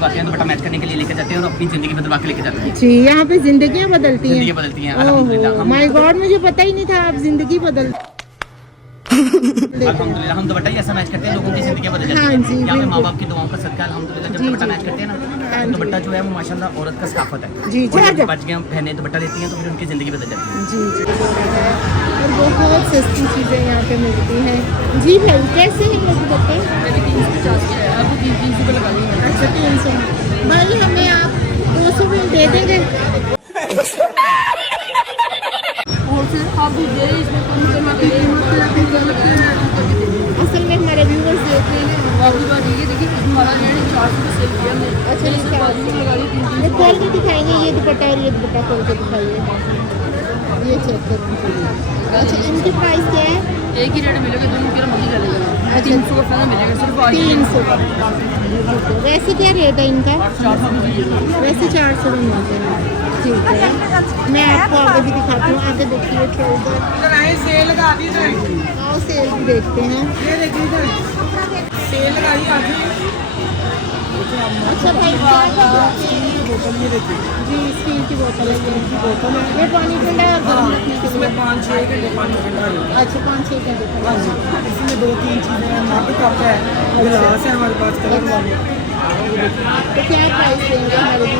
दुपट्टा match करने के लिए लेकर जाते हैं और अपनी जिंदगी बदलवा के लेकर जाते हैं। जी, यहाँ पे जिंदगियाँ बदलती हैं अल्हम्दुलिल्लाह। माय गॉड, मुझे पता ही नहीं था आप जिंदगी बदल अल्हम्दुलिल्लाह हम दुपट्टा ही ऐसा मैच करते हैं लोगों की जिंदगी बदल जाती है। हाँ जी, यहाँ पे माँ बाप की दुआओं का सदका अल्हम्दुलिल्लाह जब दुपट्टा मैच करते हैं ना तो दुपट्टा जो है वो माशाल्लाह औरत का सकाफत है। जी जी, बच गए बहनें दुपट्टा लेती हैं तो फिर उनकी जिंदगी बदल जाती है। जी और बहुत सस्ती चीज़ें यहाँ पे मिलती हैं। जी भाई, कैसे हैं ये दुपट्टे? अच्छा 300। भाई हमें आप 200 में दे देंगे? असल में हमारे व्यूवर्स देख रहे हैं। अच्छा, खोल के दिखाएंगे ये दुपट्टा और ये दुपट्टा खोल के दिखाइए, ये चेक करें। अच्छा, इनकी प्राइस क्या है? एक ही रेट मिलेगा, दोनों की मर्जी चलेगा। अच्छा, 300 का मिलेगा सिर्फ 300। वैसे क्या रेट है इनका? 400। वैसे 400 में मिलते हैं। ठीक है, मैं आपको आगे भी दिखाती हूँ। आगे देखिए ट्राउजर, सेल लगा दी जाए। आओ सेल भी देखते हैं। ये देखिए सेल लगाई आधी। अच्छा भाई, बोतल ये देखिए जी स्टील की बोतल है, ये बोतल है। ये पानी ठंडा है गर्म रखने के लिए? इसमें 5-6 घंटे पानी ठंडा है। अच्छा, 5-6 घंटे। हाँ जी, इसमें 2-3 चीज़ें हैं। मग कप है, गिलास है हमारे पास कलर वाले। तो क्या प्राइस देंगे हमारे लिए?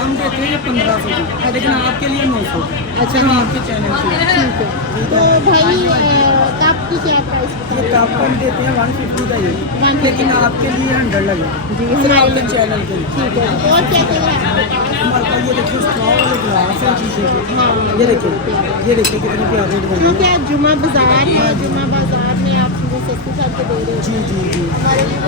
हम देते हैं 1500 की, लेकिन आपके लिए 900। अच्छा, आपके चैनल से ठीक है। तो भाई कप की क्या प्राइस ये कप हम देते हैं 150 का ये, 150। लेकिन आपके लिए 100 लगेगा जी, सिर्फ हमारे आपके चैनल के लिए। ठीक है। और क्या क्या है? हमारे पास ये देखिए स्ट्रॉ वाले गिलास है शीशे के। ये देखिए कितने प्यारे डिजाइन क्योंकि आज जुमा बाजार है, जुमा बाजार में आप मुझे सस्ती करके दे रहे हो। जी जी जी, हमारे लिए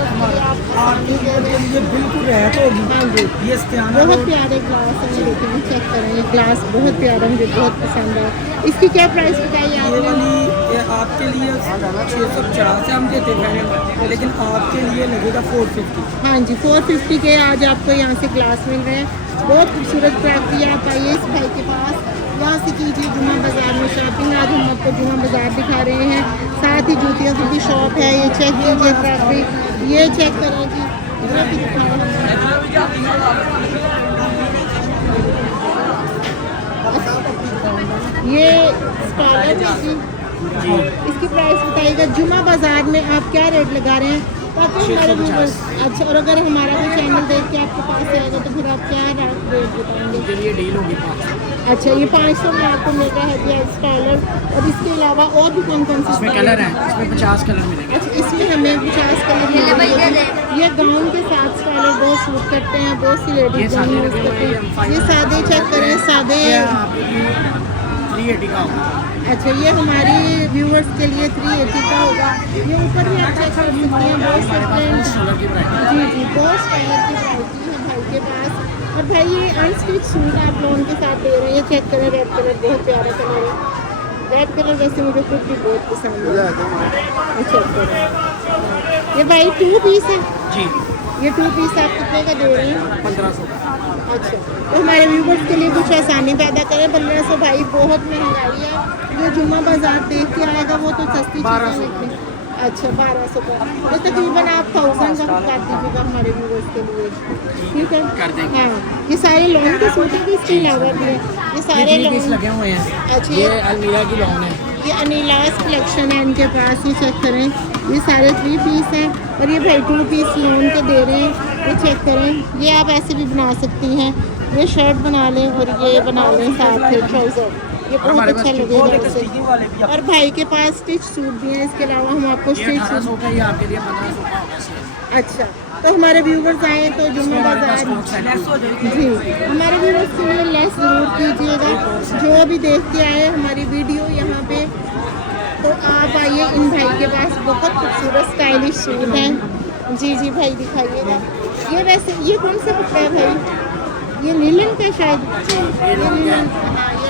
आपके लिए बिल्कुल रहत होगी। हाँ जी, ये इस्तेमाल बहुत प्यारे ग्लास है, देखिए चेक करें। ये ग्लास बहुत प्यारा, मुझे बहुत पसंद है। इसकी क्या प्राइस बताइए ये आपने? वाली ये आपके लिए 650 से हम देते हैं, लेकिन आपके लिए लगेगा 450। हाँ जी, 450 के आज आपको यहाँ से ग्लास मिल रहे हैं। बहुत खूबसूरत प्रैक्टी। आप आइए इस भाई के पास, यहाँ से कीजिए जुमा बाज़ार में शॉपिंग। आज हम आपको जुमा बाज़ार दिखा रहे हैं, साथ ही जूतियों की भी शॉप है। ये चेक कीजिए प्रैक्टी, ये चेक करें जी, इधर भी दिखाएं। ये स्कॉलर है जी, इसकी प्राइस बताइएगा। जुमा बाज़ार में आप क्या रेट लगा रहे हैं ताकि हमारे व्यूअर्स? अच्छा, और अगर हमारा कोई चैनल देख के आपके पास आएगा तो फिर आप क्या रेट बताएंगे? ये डील होगी। अच्छा, ये 500 में आपको मिल रहा है जी स्कॉलर। और इसके अलावा और भी कौन कौन से कलर हैं? इसमें 50 कलर मिलेंगे। अच्छा, इसमें हमें 50 कलर मिलेंगे। ये गाउन के साथ स्कॉलर बहुत सूट करते हैं, बहुत सी लेडीज गाउन यूज़ करते हैं। ये सादे चेक करें, सादे 380 का होगा। अच्छा, ये हमारे व्यूअर्स के लिए 380 का होगा। ये ऊपर भी आप चेक कर सकते हैं, बहुत से प्रिंट। जी जी, बहुत स्टाइलर की वैरायटी है भाई के पास। और भाई ये अनस्टिच सूट आप लोन के साथ दे रहे हैं। ये चेक करें, रेड कलर बहुत प्यारा कलर है। रेड कलर वैसे मुझे खुद भी बहुत पसंद है। ये चेक करें, ये भाई 2 पीस है जी। ये 2 पीस आप कितने का दे रहे हैं? 1500 का। अच्छा, तो हमारे व्यूवर्स के लिए कुछ आसानी पैदा करें। 1500 भाई बहुत महंगाई है। जो जुम्मा बाजार देख के आएगा वो तो सस्ती चीज़ें लेते हैं। अच्छा, 1200 का, तो तकरीबन आप 1000 का कर दीजिएगा हमारे व्यूवर्स के लिए, ठीक है? कर देंगे। हाँ, ये सारे लोन के सूट हैं, इसके अलावा भी है ये सारे पीस लोन लगे हुए हैं। अच्छा, ये अलमीरा की लॉन है। ये अनिलास कलेक्शन है इनके पास। ये चेक करें, ये सारे 3 पीस हैं और ये भाई 2 पीस लोन के दे रहे हैं। ये चेक करें, ये आप ऐसे भी बना सकती हैं। ये शर्ट बना लें और ये बना लें साथ में ट्राउज़र, ये बहुत अच्छा लगेगा इससे। और भाई के पास स्टिच सूट भी हैं, इसके अलावा हम आपको स्टिच 1800 का, ये आपके लिए 1500 का होगा। अच्छा, तो हमारे व्यूवर्स आए तो जुम्मा बाजार जी, हमारे व्यूवर्स के लिए लेस ज़रूर कीजिएगा। जो भी देख के आए हमारी वीडियो यहाँ पे, तो आप आइए इन भाई के पास। बहुत खूबसूरत स्टाइलिश सूट हैं। जी जी भाई दिखाइएगा। ये वैसे ये कौन सा कपड़ा है भाई? ये नीलन का शायद। ये नीलन,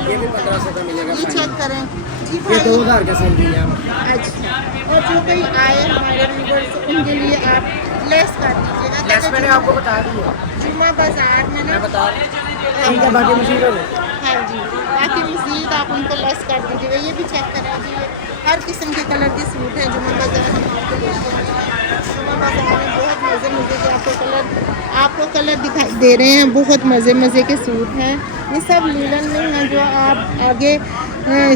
ये भी 1500 का मिलेगा। ये चेक करें जी ये भाई। 2000 का सेल दिया। अच्छा, और जो कोई आए हमारे व्यूवर्स उनके लिए आप लेस कर दीजिएगा। लेस मैंने आपको बता दी है, जुम्मा बाजार में ना, मैं बता ठीक है। बाकी मशीन हाँ जी, बाकी मज़ीद आप उनको लेस कर दीजिएगा। ये भी चेक करें जी, हर किस्म के कलर के सूट हैं जुम्मा बाजार में आपको देखते हैं। बाजार में बहुत मज़े के आपको कलर दिखाई दे रहे हैं। बहुत मज़े के सूट हैं। ये सब लीलन में हैं जो आप आगे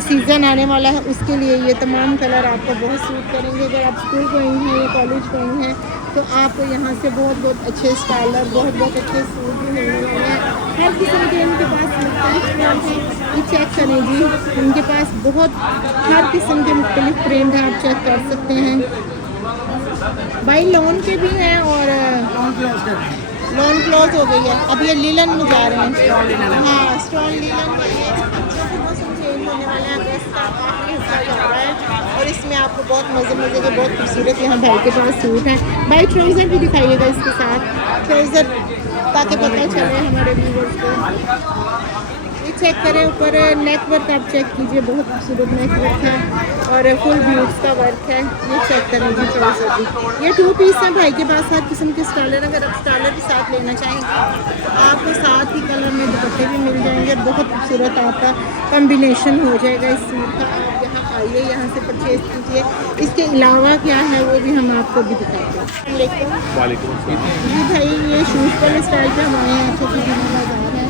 सीज़न आने वाला है उसके लिए ये तमाम कलर आपको बहुत सूट करेंगे। अगर आप स्कूल गोइंग हैं या कॉलेज गोइंग हैं तो आपको यहाँ से बहुत अच्छे स्टाइलर बहुत अच्छे सूट भी मिलने वाले हैं। हर किस्म के इनके पास मुख्तलिफ प्रिंट हैं। ये चेक करें जी, इनके पास बहुत हर किस्म के मुख्तलिफ प्रिंट हैं, आप चेक कर सकते हैं। भाई लोन के भी हैं और लोन क्लोज हो गई है। अब ये लीलन में जा रहे हैं। हाँ, स्टॉल लीलन में ये मौसम चेंज होने वाला है। अगस्त का आखिरी हिस्सा जा रहा है और इसमें आपको बहुत मज़े के बहुत खूबसूरत यहाँ भाई के पास सूट हैं। भाई ट्राउज़र भी दिखाइएगा इसके साथ, ट्राउज़र ताकि पता चले हमारे व्यूअर्स को। ये चेक करें, ऊपर नेक वर्क आप चेक कीजिए, बहुत खूबसूरत नेक वर्क है और फुल बीड्स का वर्क है। ये चेक करें जी ट्राउज़र भी। ये 2 पीस हैं भाई के पास, हर किस्म के स्टाइलर। अगर आप स्टाइलर के साथ लेना चाहेंगे तो आपको साथ ही कलर में दुपट्टे भी मिल जाएंगे। बहुत खूबसूरत आपका कम्बिनेशन हो जाएगा इस सूट का। आप यहाँ आइए, यहाँ से परचेज कीजिए। इसके अलावा क्या है वो भी हम आपको भी दिखाते हैं। वालेकुम जी भाई, ये शूज़ वाले स्टाइल पे हमारे यहाँ अच्छा खुदीना बाजार है,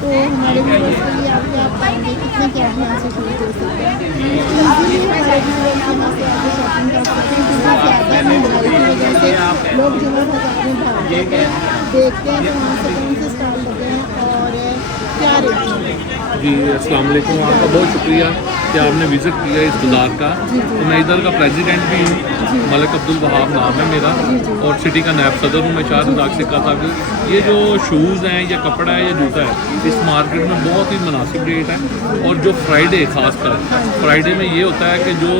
तो हमारे व्यूअर्स के लिए आप पाएंगे कितने क्या यहाँ से शूज़ दे सकते हैं। इजीली हमारे व्यूअर्स यहाँ से आगे शॉपिंग कर सकते हैं क्योंकि ज़्यादा महंगाई की वजह से लोग जो है बाजार में भागते हैं, देखते हैं तो वहाँ से कौन से स्टाइल लगे हैं और क्या रेट है। जी अस्सलाम वालेकुम, आपका बहुत शुक्रिया कि आपने विज़िट किया इस बाज़ार का। तो मैं इधर का प्रेसिडेंट भी हूँ, मलिक अब्दुल वहाब नाम है मेरा और सिटी का नायब सदर हूँ मैं शाह रज़ाक सिक्का साहब। ये जो शूज़ हैं या कपड़ा है या जूता है, इस मार्केट में बहुत ही मुनासिब रेट है। और जो फ्राइडे ख़ासकर फ्राइडे में ये होता है कि जो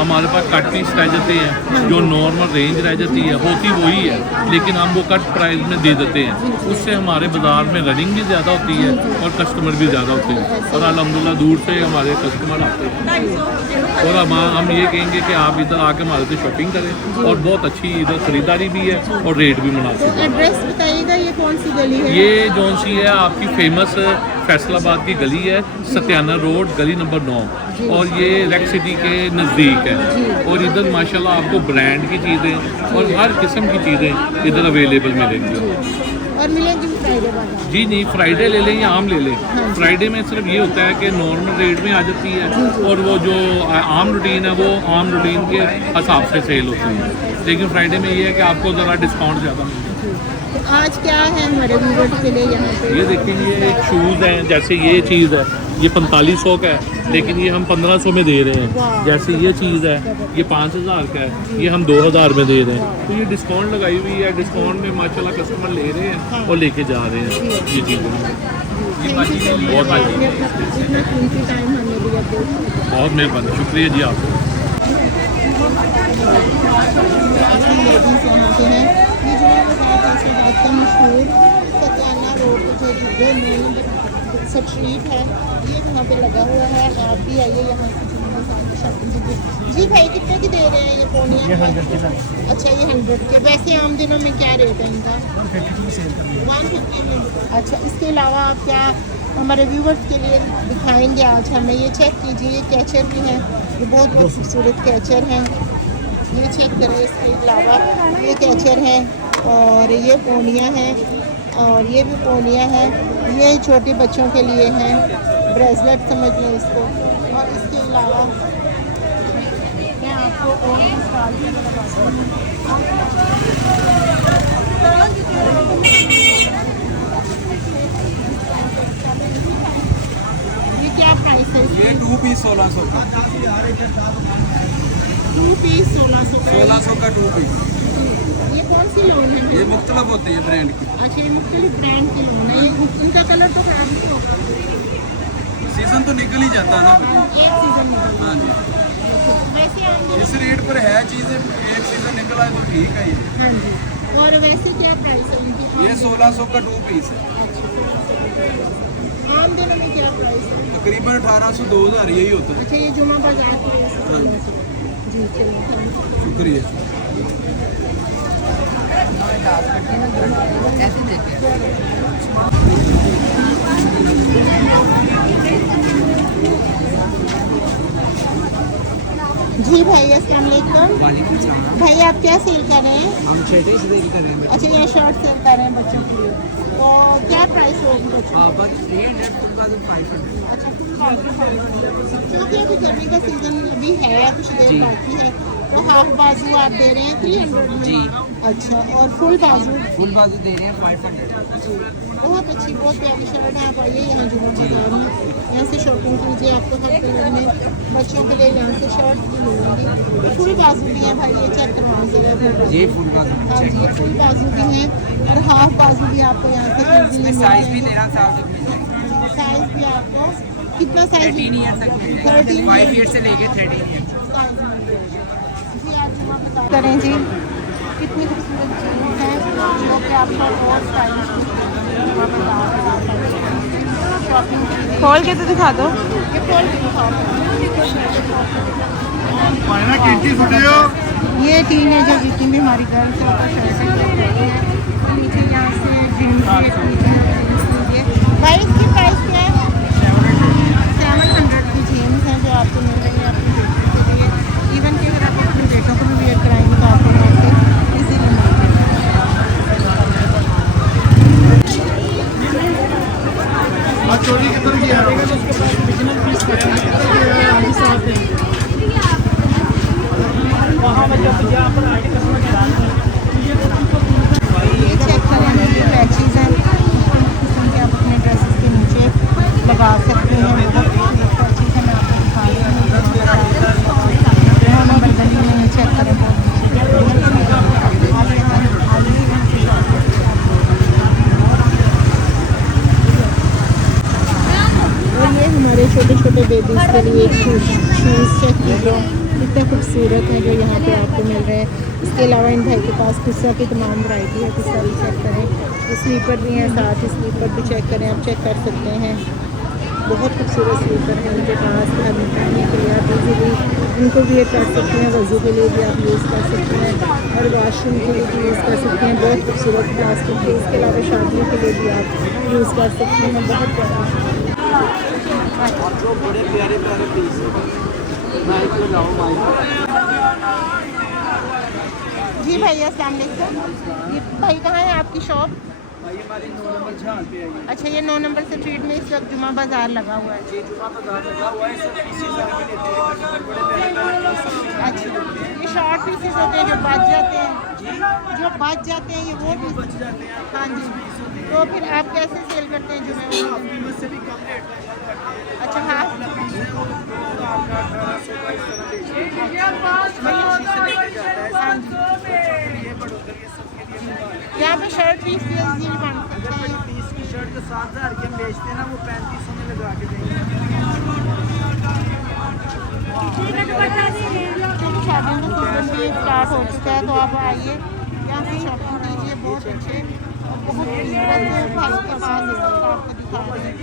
हमारे पास कट पीस रह जाते हैं, जो नॉर्मल रेंज रह जाती है होती वही है, लेकिन हम वो कट प्राइस में दे देते हैं। उससे हमारे बाज़ार में रनिंग भी ज़्यादा होती है और कस्टमर भी ज़्यादा होते हैं और अल्हम्दुलिल्लाह दूर से हमारे कस्टमर आते हैं। और हम ये कहेंगे कि आप इधर आके हमारे से शॉपिंग करें और बहुत अच्छी इधर ख़रीदारी भी है और रेट भी मुनासिब है। एड्रेस बताइएगा, ये कौन सी गली है? ये जौन सी है आपकी फेमस फैसलाबाद की गली है, सत्याना रोड, गली नंबर 9 और ये रेक सिटी के नज़दीक है। और इधर माशाल्लाह आपको ब्रांड की चीज़ें और हर किस्म की चीज़ें इधर अवेलेबल मिलेंगी। और मिलेंगी फ्राइडे बाजार? जी नहीं, फ्राइडे ले लें या आम ले लें। फ्राइडे में सिर्फ ये होता है कि नॉर्मल रेट में आ जाती है और वो जो आम रूटीन है वो आम रूटीन के हिसाब से सेल होती है, लेकिन फ्राइडे में ये है कि आपको ज़रा डिस्काउंट ज़्यादा मिलता है। तो आज क्या है हमारे व्यूअर्स के लिए यहाँ पे? ये देखिए, ये एक शूज़ है, जैसे ये चीज़ है ये 4500 का है, लेकिन ये हम 1500 में दे रहे हैं। जैसे ये चीज़ है ये 5000 का है, ये हम 2000 में दे रहे हैं। तो ये डिस्काउंट लगाई हुई है, डिस्काउंट में माशाल्लाह कस्टमर ले रहे हैं और लेके जा रहे हैं ये चीज़ें। बहुत बहुत मेहरबानी, शुक्रिया जी आपको। मशहूर सत्याना रोड जो मेन स्ट्रीट है ये वहाँ पे लगा हुआ है। आप भी आइए यहाँ से शॉपिंग। जी भाई, कितने की दे रहे हैं ये पोनिया? अच्छा, ये 100 के। वैसे आम दिनों में क्या रेट है इनका? 150 में। अच्छा, इसके अलावा आप क्या हमारे व्यूवर्स के लिए दिखाएंगे आज हमें? ये चेक कीजिए, ये कैचर भी हैं, ये बहुत खूबसूरत कैचर हैं। ये चेक करें। इसके अलावा ये कैचर हैं और ये पोनिया हैं और ये भी पोनिया है। ये छोटे बच्चों के लिए हैं, ब्रेसलेट समझ लें इसको। और इसके अलावा मैं आपको और ये क्या प्राइस है? ये 2 पीस 1600 का। 2 पीस 1600 का 2 पीस। ये कौन सी लोन है? ये मुख्तलिफ होती है ब्रांड की। अच्छा, ये मुख्तलिफ ब्रांड की लोन है। ये इनका कलर तो खराब नहीं होगा? सीजन तो निकल ही जाता है ना। एक सीजन में। हाँ जी, वैसे आएंगे इस रेट पर है चीज़ें, एक सीजन निकल आए तो ठीक है ये। हाँ जी। और वैसे क्या प्राइस है इनकी? ये 1600 का 2 पीस है। आम दिनों में क्या प्राइस है? तकरीबन 1800 2000 यही होता है। अच्छा, ये जुमा बाजार की रेट है। जी चलिए, शुक्रिया। ऐसे देखिए जी भाई अस्सलाम वालेकुम। वालेकुम सलाम। भाई आप क्या सेल कर रहे हैं? हम छेटे से देख कर रहे हैं अच्छा ये शर्ट सेल कर रहे हैं बच्चों के लिए, तो क्या प्राइस होगी बच्चों की? बस 300 अच्छा क्योंकि अभी गर्मी का सीजन भी है, कुछ देर बाकी है, तो हाफ बाजू आप दे रहे हैं 300 में? जी। अच्छा और फुल बाजू? फुल बाजू दे रहे हैं 500। बहुत अच्छी बहुत प्यारी शर्ट है। आप आइए यहाँ जुम्मा बाजार में, यहाँ से शॉपिंग कीजिए, आपको हर कलर में बच्चों के लिए यहाँ से शर्ट भी मिलेंगी। फुल बाजू भी है भाई, ये चेक करवाना जरा। जी फुल बाजू हाँ जी फुल बाजू भी है और हाफ बाजू भी आपको यहाँ से इजीली मिल साइज भी जाएगी। 13 साल तक मिल जाएगा। साइज भी आपको कितना साइज? 13 ईयर तक मिल जाएगा। 13 5 ईयर से लेके 13 ईयर। जी आप जुम्मा बता करें जी, कितनी खूबसूरत चीज़ है जो कि आपको बहुत स्टाइलिश शॉपिंग खोल के तो दिखा दो। ये खोल के दिखाओ। ये टीनेजर जितनी भी हमारी गर्ल्स हैं नीचे यहाँ से जीन्स भाई इसकी प्राइस क्या है? 700 की जीन्स है जो आपको मिल रही है अपनी बेटी के लिए। इवन कि अगर आप अपने बेटों को भी वेयर कराएंगे तो आपको यहाँ से इजीली मिल ये चेक करने की पैचेज हैं, किस्म के आप अपने ड्रेसेस के नीचे लगा सकते हैं। बहुत खूबसूरत पैचेज है, मैं आपको दिखा रही हूँ। नंबर गली में ये चेक करें, बहुत और ये हमारे छोटे छोटे बेबीज़ के लिए शूज़ चेक कीजिए, कितना खूबसूरत है जो यहाँ पे आपको मिल रहे हैं। इसके अलावा इन भाई के पास पिस्सा की तमाम वैरायटी है, पिस्सा भी चेक करें। स्लीपर भी हैं, साथ ही स्लीपर भी चेक करें, आप चेक कर सकते हैं। बहुत खूबसूरत स्लीपर है इनके पास, घर में पहनने के लिए आप इजीली इनको वेयर कर सकते हैं, वज़ू के लिए भी आप यूज़ कर सकते हैं और वॉशरूम के लिए भी यूज़ कर सकते हैं। बहुत खूबसूरत प्लास्टिक के, इसके अलावा शादियों के लिए भी आप यूज़ कर सकते हैं। बहुत प्यारा आपको बड़े प्यारे प्यारे पीस माइक लगाओ माइक। जी भाई अस्सलाम वालेकुम। ये भाई कहाँ है आपकी शॉप? भाई हमारी 9 नंबर झाल पे है। अच्छा ये 9 नंबर स्ट्रीट में इस वक्त जुमा बाज़ार लगा हुआ है। ये जुमा बाजार लगा हुआ है, सब पीसेस आके लेते हैं। बड़े प्यारे प्यारे पीसेस। अच्छा ये शॉर्ट पीसेस होते हैं जो बच जाते हैं, जो बच जाते हैं ये वो भी बच जाते हैं। हाँ जी, तो फिर आप कैसे सेल करते हैं जुमे में? कीमत से भी कम रेट में करते हैं। अच्छा हाँ पीस है वो 1800 का इस तरह बेचते हैं। ये बढ़ोतरी है सबके लिए। यहाँ पे शर्ट पीस भी इजीली बन अगर सकते बड़ी हैं। पीस की शर्ट तो 7000 के हम बेचते हैं ना, वो 3500 में लगा के देंगे। क्योंकि शादियों का सीजन भी स्टार्ट हो चुका है, तो आप आइए यहाँ से शॉपिंग कीजिए। बहुत अच्छे और बहुत खूबसूरत भाई के पास इस वक्त आपको दिखा रहे हैं।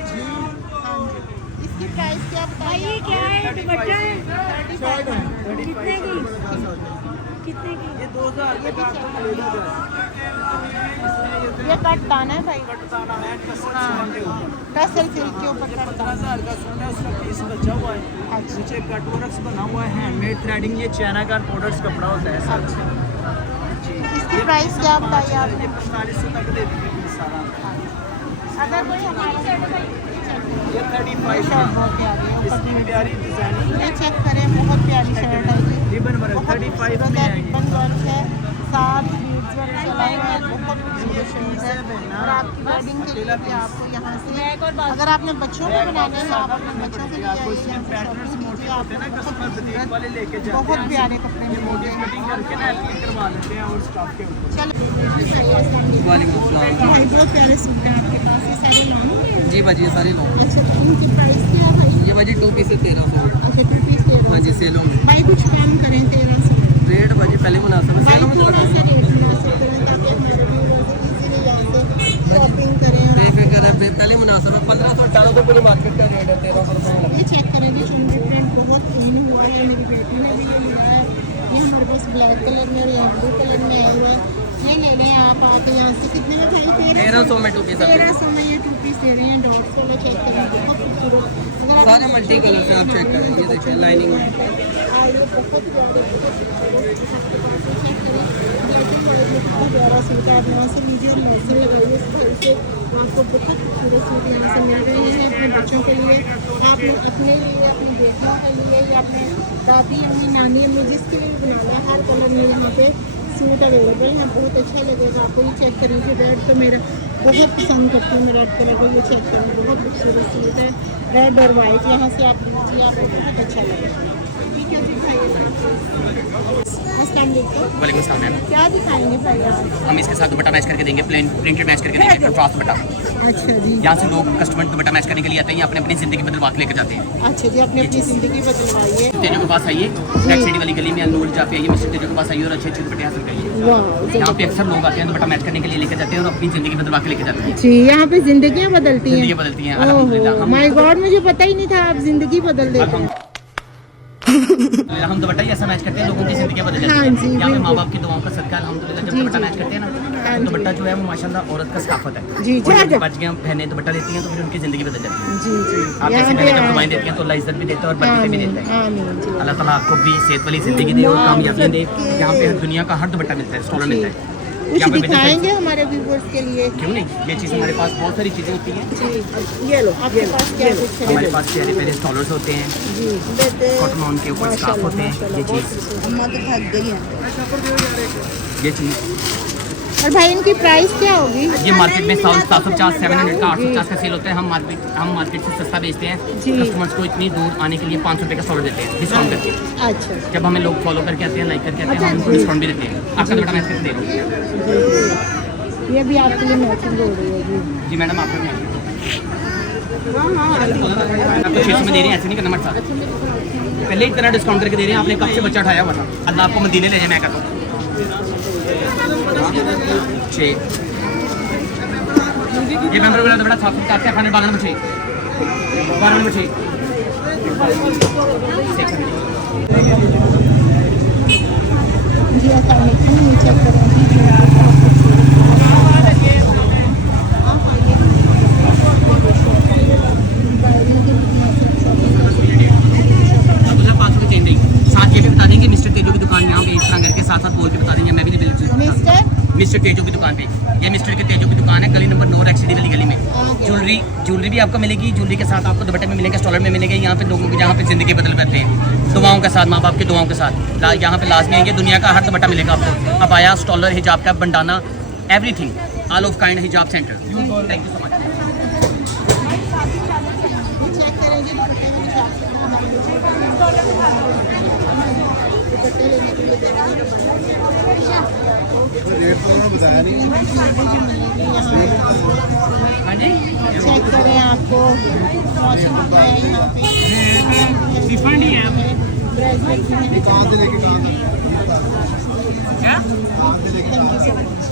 हाँ जी इसकी प्राइस क्या बताइए? क्या है दुपट्टा है? 3500 कितने की? कितने की? ये 2000 के बाद तो मिलेगा। ये कट दाना है भाई, कटताना है हाँ टसल सिल्क के ऊपर कट दाना। 15000 का सोना है, उसका पीस बचा हुआ है। अच्छा नीचे कट वर्क्स बना हुआ है, हैंडमेड थ्रेडिंग। ये चाइना का प्रोडक्ट्स कपड़ा होता है सर। जी इसकी प्राइस क्या बताइए आप? ये 4500 तक दे देंगे पीस सारा। अगर कोई हमारे ये 35 शर्ट बहुत प्यारी है, इसकी प्यारी डिजाइनिंग ये चेक करें, बहुत प्यारी शर्ट है ये। रिबन वर्क बहुत 35 खूबसूरत में है, है ये। रिबन वर्क है, साथ बीड्स वर्क चला हुआ है। बहुत खूबसूरत शर्ट है और आपकी वेडिंग के लिए भी आपको यहाँ से, अगर आपने बच्चों को बनाने हैं आप अपने बच्चों के लिए आपको आइए, इसमें यहाँ से पैटर्न्स शॉपिंग मोटे कीजिए। होते हैं ना, आपको कस्टमर बुटीक वाले लेके जाते हैं। बहुत प्यारे कपड़े ये मोटी मिलेंगे। कटिंग करके ना एप्ली करवा लेते हैं और स्टॉक के ऊपर। चलो वालेकुम अस्सलाम। भाई बहुत प्यारे सूट है आपके पास, ये सारे लॉन्ग। जी बाजी, ये सारे लो। अच्छा इनकी प्राइस क्या है भाई? ये बाजी 2 पीस 1300। अच्छा 2 पीस दे रहा हाँ जी सेलों में भाई, कुछ कम करें 1300। रेट बाजी पहले मुनासिब है। भाई सेलों में तो थोड़ा सा रेट मुनासिब करें ताकि हमारे व्यूअर्स इजीली यहाँ से शॉपिंग करें। और बेफिक्र है, पहले मुनासिब है। 1500 तो पूरी मार्केट का रेट है, 1300 रुपये। ये चेक करेंगे, चुनरी प्रिंट बहुत इन हुआ है, मेरी बेटी ने भी ये लिया है। ये हमारे पास ब्लैक कलर में और यहाँ ब्लू कलर में आया हुआ है। ये ले लें आप आके यहाँ से। कितने में भाई? 1300 में 2 पीस है। 1300 में ये 2 पीस दे रहे हैं। डॉट्स वाला चेक करें, बहुत खूबसूरत। अगर आप सारे मल्टी कलर से आप चेक करें। ये देखिए लाइनिंग में। ये बहुत प्यारे प्यारा सूट है। आप यहाँ से लीजिए और मौसम लगाइए इस भाई से, आपको बहुत खूबसूरत सूट यहाँ से मिल रहे हैं अपने बच्चों के लिए, आप लोग अपने लिए, अपनी बेटियों के लिए या अपने दादी अम्मी नानी अम्मी जिसके लिए बनाना है, हर कलर में यहाँ पे सूट अवेलेबल है। बहुत अच्छा लगेगा आपको। ये चेक कर लीजिए, रेड तो मेरा बहुत पसंद करती हूँ मैं रेड कलर को। ये चेक करें, बहुत खूबसूरत सूट है, रेड और वाइट। यहाँ से आप लीजिए, आपको बहुत अच्छा लगेगा। ठीक है जी भाई, अस्सलाम वालेकुम। वालेकुम अस्सलाम मैम। क्या दिखाएंगे भाई आप? हम इसके साथ दुपट्टा मैच करके देंगे, प्लेन प्रिंटेड मैच करके देंगे, कंट्रास्ट दुपट्टा। अच्छा जी, यहाँ से लोग कस्टमर दुपट्टा मैच करने के लिए आते हैं, अपने अपनी ज़िंदगी बदलवा के लेकर जाते हैं। अच्छा जी, अपनी अपनी ज़िंदगी बदलवाइए। तेजो के पास आइए, बैक साइड वाली गली में अनमोल जहाँ पे आइए, मिस्टर तेजो के पास आइए और अच्छे अच्छे दुपट्टे हासिल करिए। वाह, यहाँ पे अक्सर लोग आते हैं दुपट्टा मैच करने के लिए लेकर जाते हैं और अपनी ज़िंदगी बदलवा के लेकर जाते हैं। जी, यहाँ पे जिंदगियाँ बदलती हैं। ज़िंदगी बदलती हैं अल्हम्दुलिल्लाह। माय गॉड, मुझे पता ही नहीं था आप जिंदगी बदल देते हैं। हम दुपट्टा ही ऐसा मैच करते हैं, लोगों की ज़िंदगी बदल जाती हाँ है। जी, यहाँ पे माँ बिल्कुल। बाप की दुआओं का सदका अल्हम्दुलिल्लाह जब जी, दुपट्टा जी। मैच करते हैं ना, हाँ तो जी। दुपट्टा जो है वो माशाल्लाह औरत का सकाफत है। जी, और जी। जब बच्चियाँ बहनें दुपट्टा लेती हैं तो फिर उनकी ज़िंदगी बदल जाती है। जी जी, आप जैसे बहनें जब दुआएं देती हैं तो अल्लाह इज्जत भी देता है और बरकतें भी देता है। आमीन जी। अल्लाह ताला आपको भी सेहत वाली ज़िंदगी दे और कामयाबियाँ दे। यहाँ पे दुनिया का हर दुपट्टा मिलता है, स्टॉलर मिलता है। कुछ यहाँ पे visit दिखाएंगे हमारे व्यूवर्स के लिए? क्यों नहीं, ये चीज़ हमारे पास बहुत सारी चीज़ें होती हैं। जी, ये लो, आपके पास क्या कुछ है? हमारे पास प्यारे प्यारे स्टॉलर्स होते हैं, जी, कॉटन ऑन के ऊपर स्कार्फ होते हैं। ये चीज़, अम्मा तो थक गई है। ये चीज़ और भाई इनकी प्राइस क्या होगी? ये मार्केट में 750 700 का 850 का सेल होता है। हम मार्केट से सस्ता बेचते हैं। जी। कस्टमर्स को इतनी दूर आने के लिए 500 रुपये का स्टॉलर देते हैं डिस्काउंट करके। अच्छा, जब हमें लोग फॉलो करके आते हैं, लाइक करके आते हैं, हम उनको डिस्काउंट भी देते हैं। आपका दुपट्टा मैच करके दे रहे हैं। ये भी आपके लिए मैचिंग हो रही है जी। जी मैडम, आपको हाँ, आपको 600 में दे रहे हैं, ऐसे नहीं करना मत साथ। पहले इतना डिस्काउंट करके दे रहे हैं, आपने कब से बच्चा उठाया हुआ था। अल्लाह आपको मदीने ले जाए, मैं कहता हूँ 6 ये मेंबर वाला दुपट्टा 750 का खाने 12 नंबर 6 12 नंबर 6 जी अस्सलाम वालेकुम। ये चेक करें जी, अब उधर 500 की चेंज देंगे। साथ ये भी बता देंगे मिस्टर तेजो की दुकान यहाँ पे इस तरह करके साथ बोल के बता देंगे। मैं भी नहीं बिल्कुल मिस्टर तेजो की दुकान पे, ये मिस्टर के तेजो की दुकान है, गली नंबर 9 एक्सीडी वाली गली में। ज्वेलरी भी आपको मिलेगी, ज्वेलरी के साथ आपको दुपट्टे में मिलेगा, स्टॉलर में मिलेगा। यहाँ पे लोगों की जहाँ पे ज़िंदगी बदल करते हैं दुआओं के साथ, माँ बाप की दुआओं के साथ। यहाँ पे लाजमी आएंगे, दुनिया का हर दुपट्टा मिलेगा आपको। अबाया, स्टॉलर, हिजाब का bandana, everything, all of kind हिजाब centre. Thank you so much. Check करें जी, हाँ जी, चेक करें आपको मौसम होता है यहाँ पे। रिफंड ही है ब्रेसलेट भी है। क्या? Thank you so much.